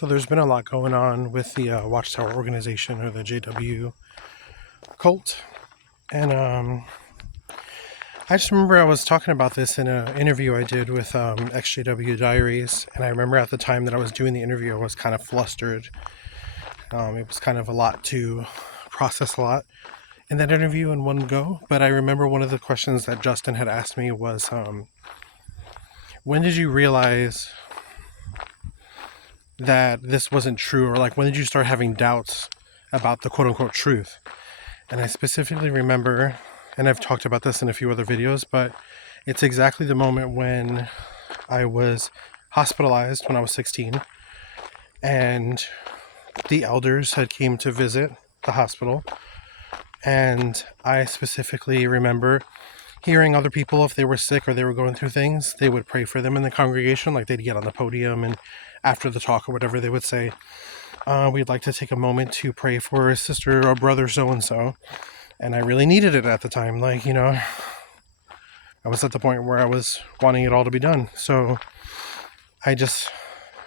So there's been a lot going on with the Watchtower organization, or the JW cult. And I just remember I was talking about this in an interview I did with XJW Diaries. And I remember at the time that I was doing the interview, I was kind of flustered. It was kind of a lot to process, a lot in that interview in one go. But I remember one of the questions that Justin had asked me was, when did you realize that this wasn't true? Or like, when did you start having doubts about the quote unquote truth? And I specifically remember, and I've talked about this in a few other videos, but it's exactly the moment when I was hospitalized when I was 16, and the elders had came to visit the hospital. And I specifically remember hearing other people, if they were sick or they were going through things, they would pray for them in the congregation. Like, they'd get on the podium, and after the talk or whatever, they would say, we'd like to take a moment to pray for sister or brother so-and-so. And I really needed it at the time. Like, I was at the point where I was wanting it all to be done. So I just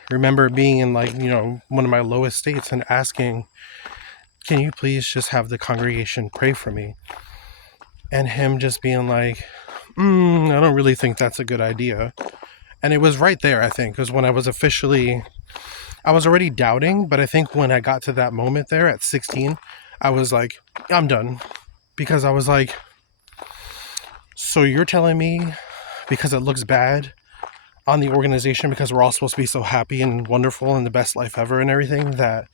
remember being in, like, one of my lowest states and asking, can you please just have the congregation pray for me? And him just being like, I don't really think that's a good idea. And it was right there, I think, because when I was already doubting, but I think when I got to that moment there at 16, I was like, I'm done. Because I was like, so you're telling me because it looks bad on the organization, because we're all supposed to be so happy and wonderful and the best life ever and everything, that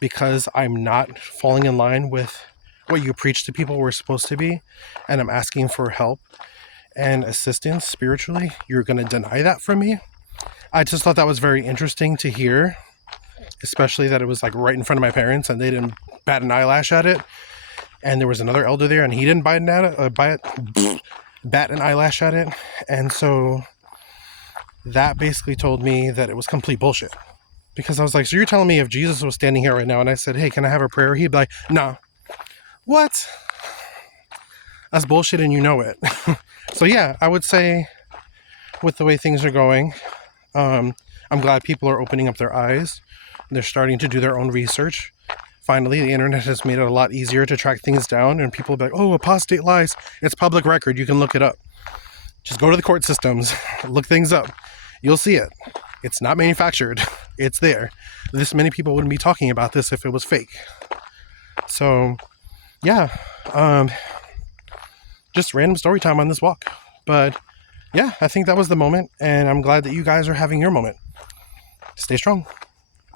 because I'm not falling in line with what you preach to people we're supposed to be, and I'm asking for help and assistance spiritually, you're going to deny that from me? I just thought that was very interesting to hear, especially that it was like right in front of my parents and they didn't bat an eyelash at it. And there was another elder there and he didn't bat an eyelash at it. And so that basically told me that it was complete bullshit. Because I was like, so you're telling me if Jesus was standing here right now and I said, hey, can I have a prayer? He'd be like, nah. What? That's bullshit and you know it. So yeah, I would say with the way things are going, I'm glad people are opening up their eyes. They're starting to do their own research. Finally, the internet has made it a lot easier to track things down, and people will be like, oh, apostate lies. It's public record. You can look it up. Just go to the court systems, look things up. You'll see it. It's not manufactured. It's there. This many people wouldn't be talking about this if it was fake. So, yeah. Just random story time on this walk. But, yeah, I think that was the moment, and I'm glad that you guys are having your moment. Stay strong.